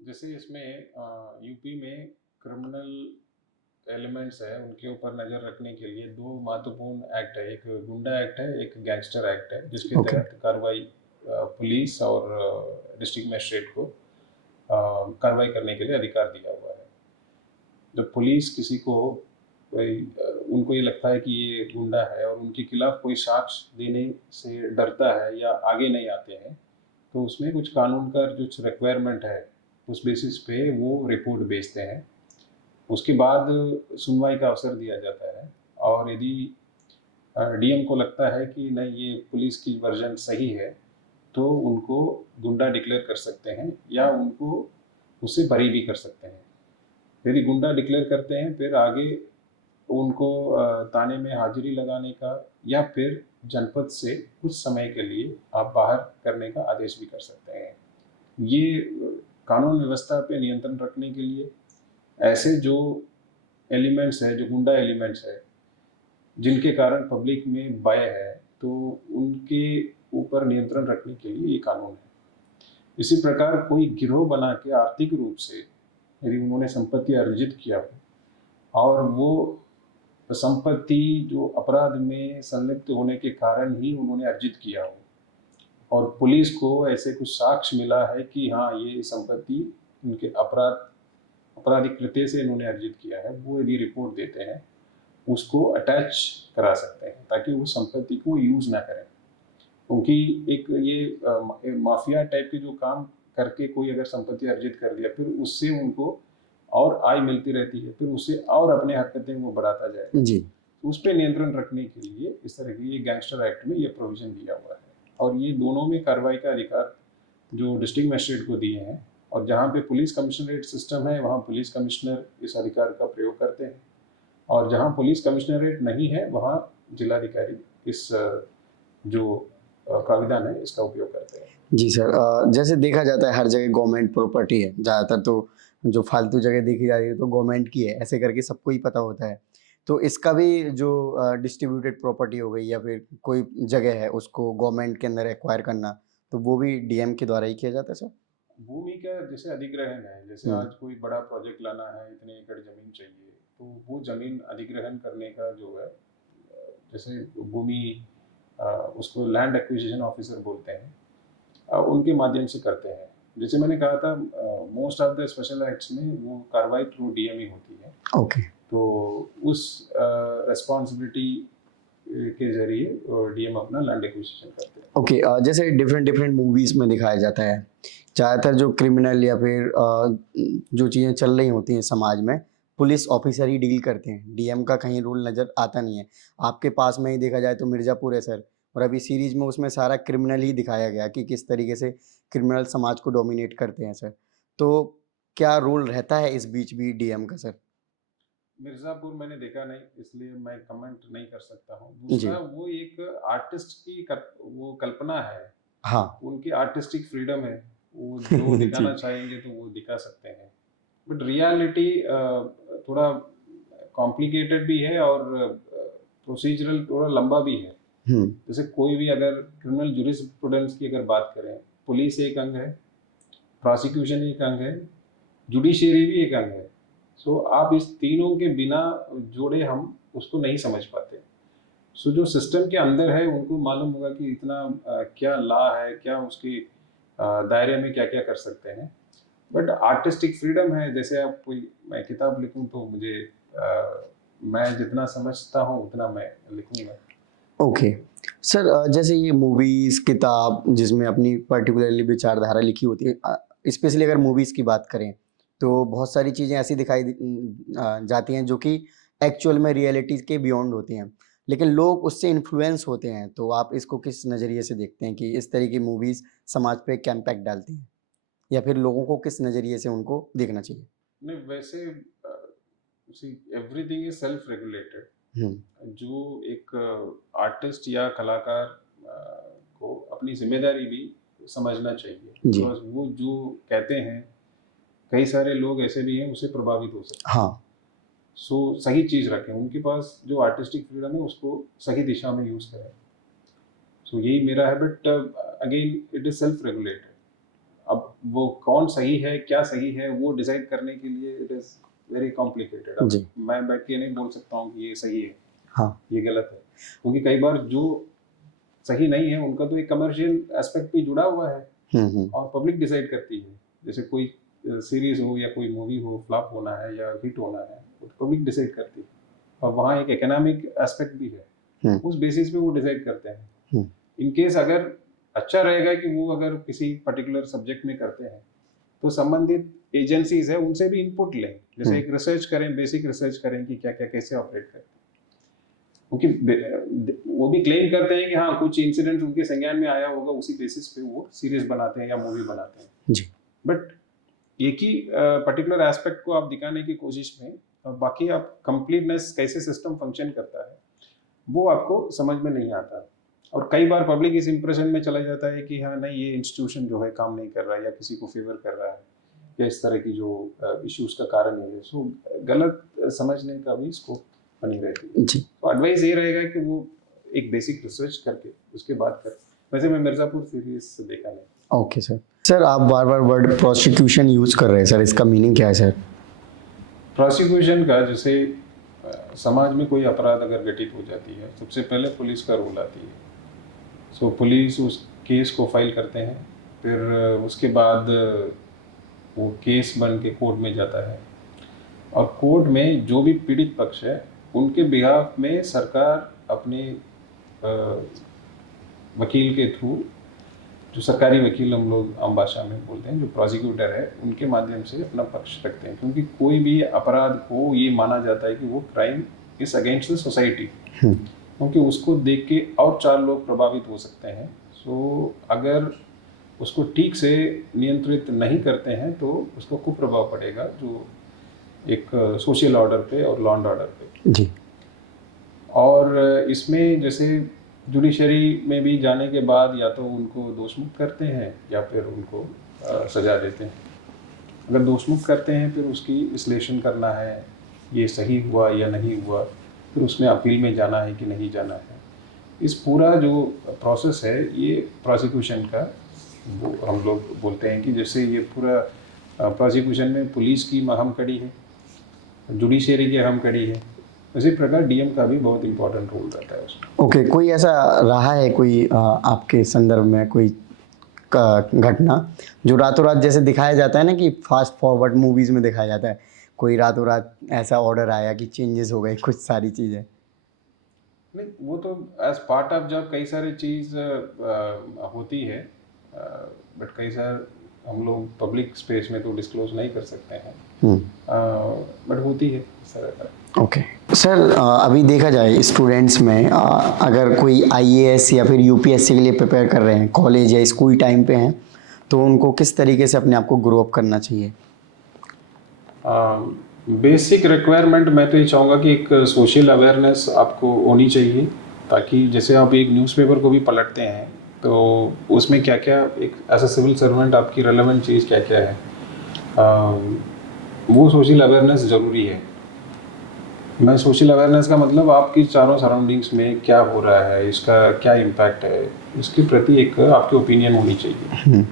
जैसे इसमें यूपी में क्रिमिनल एलिमेंट्स है उनके ऊपर नज़र रखने के लिए दो महत्वपूर्ण एक्ट है, एक गुंडा एक्ट है, एक गैंगस्टर एक्ट है, जिसके तहत कार्रवाई पुलिस और डिस्ट्रिक्ट मजिस्ट्रेट को कार्रवाई करने के लिए अधिकार दिया हुआ है। जब पुलिस किसी को उनको ये लगता है कि ये गुंडा है और उनके खिलाफ कोई साक्ष्य देने से डरता है या आगे नहीं आते हैं, तो उसमें कुछ कानून का जो रिक्वायरमेंट है उस बेसिस पे वो रिपोर्ट भेजते हैं। उसके बाद सुनवाई का अवसर दिया जाता है, और यदि डीएम को लगता है कि नहीं ये पुलिस की वर्जन सही है तो उनको गुंडा डिक्लेयर कर सकते हैं या उनको उससे बरी भी कर सकते हैं। यदि गुंडा डिक्लेयर करते हैं फिर आगे उनको थाने में हाजिरी लगाने का या फिर जनपद से कुछ समय के लिए आप बाहर करने का आदेश भी कर सकते हैं। ये कानून व्यवस्था पे नियंत्रण रखने के लिए ऐसे जो एलिमेंट्स है, जो गुंडा एलिमेंट्स है, जिनके कारण पब्लिक में भय है, तो उनके ऊपर नियंत्रण रखने के लिए ये कानून है। इसी प्रकार कोई गिरोह बना के आर्थिक रूप से यदि उन्होंने संपत्ति अर्जित किया हो और वो संपत्ति जो अपराध में संलिप्त होने के कारण ही उन्होंने अर्जित किया हो, और पुलिस को ऐसे कुछ साक्ष्य मिला है कि हाँ ये संपत्ति उनके आपराधिक कृत्य से इन्होंने अर्जित किया है, वो यदि रिपोर्ट देते हैं उसको अटैच करा सकते हैं ताकि वो संपत्ति को यूज़ ना करें। क्योंकि एक ये माफिया टाइप के जो काम करके कोई अगर संपत्ति अर्जित कर दिया फिर उससे उनको और आय मिलती रहती है, फिर उससे और अपने हरकतें वो बढ़ाता जाएगा जी। उस पर नियंत्रण रखने के लिए इस तरह की ये गैंगस्टर एक्ट में ये प्रोविजन दिया हुआ है। और ये दोनों में कार्रवाई का अधिकार जो डिस्ट्रिक्ट मजिस्ट्रेट को दिए हैं, और जहाँ पे पुलिस कमिश्नरेट सिस्टम है वहाँ पुलिस कमिश्नर इस अधिकार का प्रयोग करते हैं, और जहाँ पुलिस कमिश्नरेट नहीं है वहाँ जिलाधिकारी इस जो प्राविधान है इसका उपयोग करते हैं। जी सर, जैसे देखा जाता है हर जगह गवर्नमेंट प्रॉपर्टी है ज़्यादातर, तो जो फालतू जगह देखी जा रही है तो गवर्नमेंट की है, ऐसे करके सबको ही पता होता है। तो इसका भी जो डिस्ट्रीब्यूटेड प्रॉपर्टी हो गई या फिर कोई जगह है उसको गवर्नमेंट के अंदर एक्वायर करना, तो वो भी डीएम के द्वारा ही किया जाता है सर? भूमि का जैसे अधिग्रहण है, जैसे आज कोई बड़ा प्रोजेक्ट लाना है, इतने एकड़ जमीन चाहिए, तो वो जमीन अधिग्रहण करने का जो है जैसे भूमि उसको लैंड एक्विजिशन ऑफिसर बोलते हैं, उनके माध्यम से करते हैं। जैसे मैंने कहा था most of the special acts में वो कार्रवाई थ्रू डीएम ही होती है। ओके। तो उस रिस्पॉन्सिबिलिटी के जरिए डीएम अपना लैंड एक्विजिशन करते हैं। ओके, जैसे डिफरेंट डिफरेंट मूवीज़ में दिखाया जाता है, ज़्यादातर जो क्रिमिनल या फिर जो चीज़ें चल रही होती हैं समाज में, पुलिस ऑफिसर ही डील करते हैं, डीएम का कहीं रोल नज़र आता नहीं है। आपके पास में ही देखा जाए तो मिर्ज़ापुर है सर, और अभी सीरीज़ में उसमें सारा क्रिमिनल ही दिखाया गया कि किस तरीके से क्रिमिनल समाज को डोमिनेट करते हैं सर। तो क्या रोल रहता है इस बीच भी डीएम का सर? मिर्ज़ापुर मैंने देखा नहीं, इसलिए मैं कमेंट नहीं कर सकता हूँ। दूसरा, वो एक आर्टिस्ट की वो कल्पना है, हाँ। उनकी आर्टिस्टिक फ्रीडम है, वो जो दिखाना जी। चाहेंगे तो वो दिखा सकते हैं। बट रियलिटी थोड़ा कॉम्प्लिकेटेड भी है और प्रोसीजरल थोड़ा लंबा भी है। हम्म। जैसे कोई भी अगर क्रिमिनल जूरिस्प्रूडेंस की अगर बात करें, पुलिस एक अंग है, प्रोसिक्यूशन एक अंग है, जुडिशियरी भी एक अंग है। सो आप इस तीनों के बिना जोड़े हम उसको नहीं समझ पाते। सो जो सिस्टम के अंदर है उनको मालूम होगा कि इतना क्या लॉ है, क्या उसके दायरे में क्या क्या कर सकते हैं। बट आर्टिस्टिक फ्रीडम है, जैसे आप कोई, मैं किताब लिखूं तो मुझे मैं जितना समझता हूँ उतना मैं लिखूंगा। ओके सर, जैसे ये मूवीज़, किताब जिसमें अपनी पर्टिकुलरली विचारधारा लिखी होती है, स्पेशली अगर मूवीज़ की बात करें तो बहुत सारी चीज़ें ऐसी जाती हैं जो कि एक्चुअल में रियलिटी के बियॉन्ड होती हैं, लेकिन लोग उससे इन्फ्लुएंस होते हैं। तो आप इसको किस नज़रिए से देखते हैं कि इस तरह की मूवीज़ समाज पे क्या इम्पैक्ट डालती हैं, या फिर लोगों को किस नज़रिए से उनको देखना चाहिए? नहीं, वैसे एवरीथिंग इज सेल्फ रेगुलेटेड। हम्म। जो एक आर्टिस्ट या कलाकार को अपनी जिम्मेदारी भी समझना चाहिए, जी। बिकॉज वो जो कहते हैं, कई सारे लोग ऐसे भी हैं उससे प्रभावित हो सकते हैं। हाँ। सो सही चीज़ रखें, उनके पास जो आर्टिस्टिक फ्रीडम है उसको सही दिशा में यूज़ करें। सो यही मेरा है। But again it is self regulated. अब वो कौन सही है, क्या सही है, वो डिसाइड करने के लिए इट इज़ वेरी कॉम्प्लिकेटेड। अब जी। मैं बैठ के नहीं बोल सकता हूँ कि ये सही है, हाँ। ये गलत है, क्योंकि कई बार जो सही नहीं है उनका तो एक कमर्शियल एस्पेक्ट भी जुड़ा हुआ है हम्म। और पब्लिक डिसाइड करती है। जैसे कोई सीरीज हो या कोई मूवी हो, फ्लॉप होना है या हिट होना है, वो पब्लिक डिसाइड करती है। और वहाँ एक इकोनॉमिक एस्पेक्ट भी है, उस बेसिस पे वो डिसाइड करते हैं। इन केस अगर अच्छा रहेगा कि वो अगर किसी पर्टिकुलर सब्जेक्ट में करते हैं तो संबंधित एजेंसीज है उनसे भी इनपुट लें। जैसे एक रिसर्च करें, बेसिक रिसर्च करें कि क्या क्या कैसे ऑपरेट करते हैं, क्योंकि वो भी क्लेम करते हैं कि हाँ कुछ इंसिडेंट उनके संज्ञान में आया होगा, उसी बेसिस पे वो सीरीज बनाते हैं या मूवी बनाते हैं जी। बट एक ही पर्टिकुलर एस्पेक्ट को आप दिखाने की कोशिश में, और बाकी आप कंप्लीटनेस कैसे सिस्टम फंक्शन करता है वो आपको समझ में नहीं आता। और कई बार पब्लिक इस इंप्रेशन में चला जाता है कि हाँ नहीं, ये इंस्टीट्यूशन जो है काम नहीं कर रहा है या किसी को फेवर कर रहा है या इस तरह की जो इश्यूज का कारण है। सो गलत समझने का भी स्कोप बनी रहती है। जी। तो एडवाइस ये रहेगा कि वो एक बेसिक रिसर्च करके उसके बाद कर। वैसे मैं मिर्ज़ापुर सीरीज देखा नहीं। Okay sir. सर, आप बार बार वर्ड प्रोसिक्यूशन यूज़ कर रहे हैं सर, इसका मीनिंग क्या है सर? प्रोसिक्यूशन का, जैसे समाज में कोई अपराध अगर घटित हो जाती है, सबसे पहले पुलिस का रोल आती है। सो पुलिस उस केस को फाइल करते हैं, फिर उसके बाद वो केस बन के कोर्ट में जाता है और कोर्ट में जो भी पीड़ित पक्ष है उनके बिहाफ में सरकार अपने वकील के थ्रू, जो सरकारी वकील हम लोग आम भाषा में बोलते हैं, जो प्रोसिक्यूटर है, उनके माध्यम से अपना पक्ष रखते हैं। क्योंकि कोई भी अपराध को ये माना जाता है कि वो crime is against the society, क्योंकि उसको देख के और 4 लोग प्रभावित हो सकते हैं। सो अगर उसको ठीक से नियंत्रित नहीं करते हैं तो उसका कुप्रभाव पड़ेगा, जो एक सोशल ऑर्डर पे और लॉ एंड ऑर्डर पे। जी। और इसमें जैसे जुडिशरी में भी जाने के बाद या तो उनको दोषमुक्त करते हैं या फिर उनको सजा देते हैं। अगर दोषमुक्त करते हैं फिर उसकी विश्लेषण करना है, ये सही हुआ या नहीं हुआ, फिर उसमें अपील में जाना है कि नहीं जाना है। इस पूरा जो प्रोसेस है ये प्रोसिक्यूशन का, वो हम लोग बोलते हैं कि जैसे ये पूरा प्रोसिक्यूशन में पुलिस की अहम कड़ी है, जुडिशरी की अहम कड़ी है, इसी प्रकार डीएम का भी बहुत इंपॉर्टेंट रोल रहता है उसमें। ओके, कोई ऐसा रहा है कोई आपके संदर्भ में कोई घटना जो रातों रात जैसे दिखाया जाता है ना कि फास्ट फॉरवर्ड मूवीज़ में दिखाया जाता है, कोई रातों रात ऐसा ऑर्डर आया कि चेंजेस हो गए कुछ सारी चीज़ें? नहीं, वो तो एज पार्ट ऑफ जॉब कई सारी चीज़ होती है, बट कई सारे हम लोग पब्लिक स्पेस में तो डिस्क्लोज नहीं कर सकते हैं, बट होती है इस तरह का। ओके सर, अभी देखा जाए स्टूडेंट्स में अगर कोई आईएएस या फिर यूपीएससी के लिए प्रिपेयर कर रहे हैं, कॉलेज या स्कूल टाइम पे हैं, तो उनको किस तरीके से अपने आप को ग्रो अप करना चाहिए? बेसिक रिक्वायरमेंट मैं तो ये चाहूँगा कि एक सोशल अवेयरनेस आपको होनी चाहिए, ताकि जैसे आप एक न्यूज़पेपर को भी पलटते हैं तो उसमें क्या क्या एक एज अ सिविल सर्वेंट आपकी रेलेवेंट चीज़ क्या क्या है, वो सोशल अवेयरनेस ज़रूरी है। मैं सोशल अवेयरनेस का मतलब आपकी चारों सराउंडिंग्स में क्या हो रहा है, इसका क्या इम्पैक्ट है, इसके प्रति एक आपकी ओपिनियन होनी चाहिए।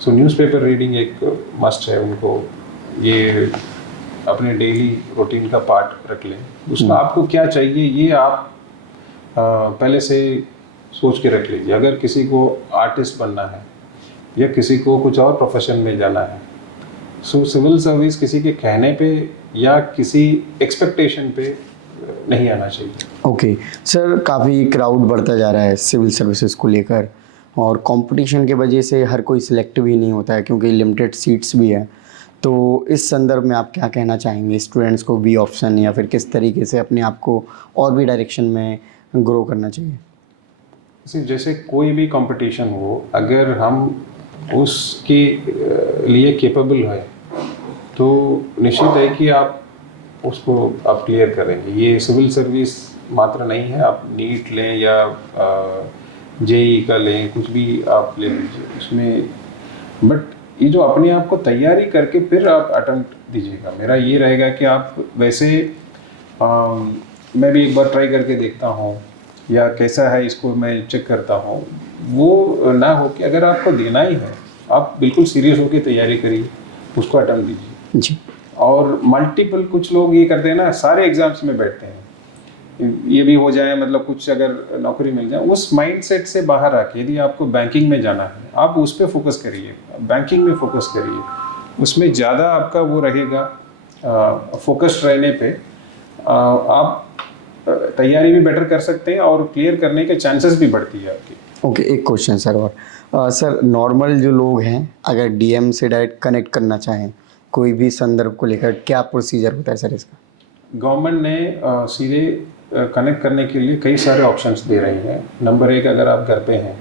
सो न्यूज़पेपर रीडिंग एक मस्ट है उनको, ये अपने डेली रूटीन का पार्ट रख लें। उसमें आपको क्या चाहिए ये आप पहले से सोच के रख लीजिए। अगर किसी को आर्टिस्ट बनना है या किसी को कुछ और प्रोफेशन में जाना है, सो सिविल सर्विस किसी के कहने पे या किसी एक्सपेक्टेशन पे नहीं आना चाहिए। ओके सर, काफ़ी क्राउड बढ़ता जा रहा है सिविल सर्विसेज को लेकर, और कंपटीशन के वजह से हर कोई सिलेक्ट भी नहीं होता है क्योंकि लिमिटेड सीट्स भी है। तो इस संदर्भ में आप क्या कहना चाहेंगे स्टूडेंट्स को, बी ऑप्शन या फिर किस तरीके से अपने आप को और भी डायरेक्शन में ग्रो करना चाहिए? जैसे कोई भी कंपटीशन हो, अगर हम उसके लिए केपेबल है तो निश्चित है कि आप उसको आप क्लियर करेंगे। ये सिविल सर्विस मात्र नहीं है, आप नीट लें या जेई का लें, कुछ भी आप ले लीजिए उसमें। बट ये जो अपने आप को तैयारी करके फिर आप अटेम्प्ट दीजिएगा, मेरा ये रहेगा कि आप वैसे मैं भी एक बार ट्राई करके देखता हूँ या कैसा है इसको मैं चेक करता हूँ, वो ना हो कि अगर आपको देना ही है आप बिल्कुल सीरियस होकर तैयारी करिए, उसको अटेम्प्ट दीजिए जी। और मल्टीपल, कुछ लोग ये करते हैं ना, सारे एग्जाम्स में बैठते हैं, ये भी हो जाए मतलब कुछ अगर नौकरी मिल जाए, उस माइंडसेट से बाहर आके यदि आपको बैंकिंग में जाना है आप उस पर फोकस करिए, बैंकिंग में फोकस करिए, उसमें ज़्यादा आपका वो रहेगा, फोकस्ड रहने पे आप तैयारी भी बेटर कर सकते हैं और क्लियर करने के चांसेस भी बढ़ती है आपकी। ओके, एक क्वेश्चन सर और सर, नॉर्मल जो लोग हैं अगर डीएम से डायरेक्ट कनेक्ट करना चाहें कोई भी संदर्भ को लेकर, क्या प्रोसीजर होता है सर इसका? गवर्नमेंट ने सीधे कनेक्ट करने के लिए कई सारे ऑप्शंस दे रही हैं। नंबर 1, अगर आप घर पे हैं,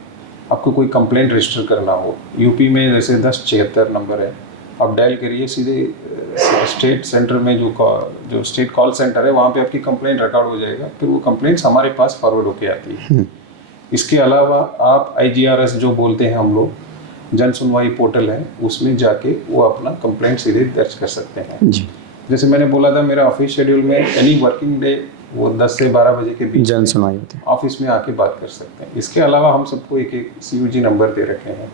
आपको कोई कंप्लेंट रजिस्टर करना हो, यूपी में जैसे 1076 नंबर है, आप डायल करिए सीधे स्टेट सेंटर में, जो स्टेट कॉल सेंटर है वहाँ पे आपकी कंप्लेंट रिकॉर्ड हो जाएगा, फिर वो कंप्लेंट्स हमारे पास फॉरवर्ड होके आती है। इसके अलावा आप IGRS जो बोलते हैं हम लोग, जन सुनवाई पोर्टल है, उसमें जाके वो अपना कंप्लेंट सीधे दर्ज कर सकते हैं जी। जैसे मैंने बोला था, मेरा ऑफिस शेड्यूल में एनी वर्किंग डे वो 10 से 12 बजे के बीच जन सुनवाई होती है, ऑफिस में आके बात कर सकते हैं। इसके अलावा हम सबको एक एक CUG नंबर दे रखे हैं,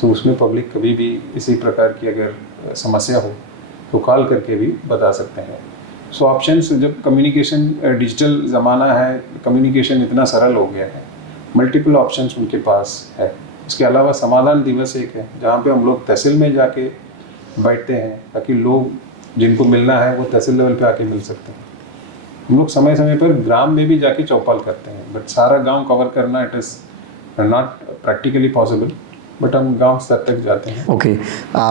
सो उसमें पब्लिक कभी भी इसी प्रकार की अगर समस्या हो तो कॉल करके भी बता सकते हैं। सो ऑप्शंस, जब कम्युनिकेशन डिजिटल ज़माना है, कम्युनिकेशन इतना सरल हो गया है, मल्टीपल ऑप्शंस उनके पास है। इसके अलावा समाधान दिवस एक है जहाँ पे हम लोग तहसील में जाके बैठते हैं ताकि लोग जिनको मिलना है वो तहसील लेवल पे आके मिल सकते हैं। हम लोग समय समय पर ग्राम में भी जाके चौपाल करते हैं, बट सारा गांव कवर करना it is not practically possible, but हम गांव स्तर तक जाते हैं। ओके,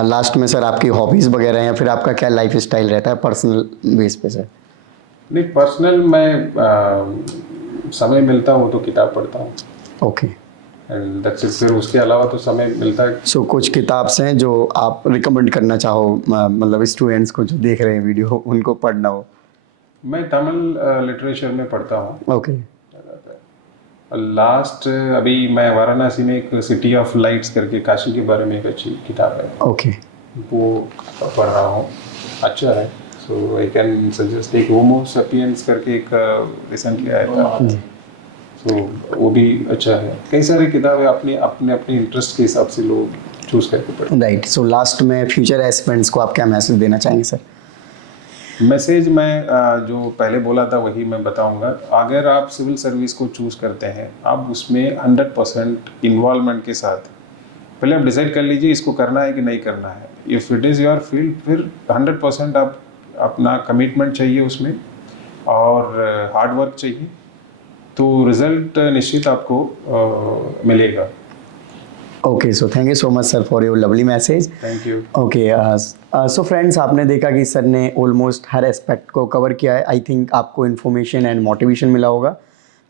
लास्ट में सर आपकी हॉबीज़ वगैरह या फिर आपका क्या लाइफ स्टाइल रहता है पर्सनल बेस पे सर? नहीं, पर्सनल मैं समय मिलता हो तो किताब पढ़ता हूँ। Okay, and that's it. फिर उसके अलावा तो समय मिलता है। सो कुछ किताब हैं जो आप रिकमेंड करना चाहो, मतलब स्टूडेंट्स को जो देख रहे हैं वीडियो उनको पढ़ना हो? मैं तमिल लिटरेचर में पढ़ता हूँ। ओके, लास्ट अभी मैं वाराणसी में एक सिटी ऑफ लाइट्स करके काशी के बारे में एक अच्छी किताब है, ओके, वो पढ़ रहा हूँ, अच्छा है। सो आई कैन सजेस्ट एक होमो सेपियंस करके एक रिसेंटली आया था, सो वो भी अच्छा है। कई सारी किताबें अपने अपने अपने इंटरेस्ट के हिसाब से लोग चूज करके पढ़ते राइट। सो लास्ट में फ्यूचर एस्पिरेंट्स को आप क्या मैसेज देना चाहेंगे सर? मैसेज मैं जो पहले बोला था वही मैं बताऊंगा। अगर आप सिविल सर्विस को चूज़ करते हैं, आप उसमें 100% इन्वॉल्वमेंट के साथ पहले आप डिसाइड कर लीजिए इसको करना है कि नहीं करना है। If it is your field, फिर 100% आप अपना कमिटमेंट चाहिए उसमें और हार्ड वर्क चाहिए, तो रिज़ल्ट निश्चित आपको मिलेगा। Okay, so thank you so much sir for your lovely message. Thank you. Okay, so friends, आपने देखा कि सर ने ऑलमोस्ट हर एस्पेक्ट को कवर किया है। आई थिंक आपको इन्फॉर्मेशन एंड मोटिवेशन मिला होगा।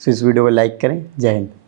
सो इस वीडियो को लाइक करें। जय हिंद।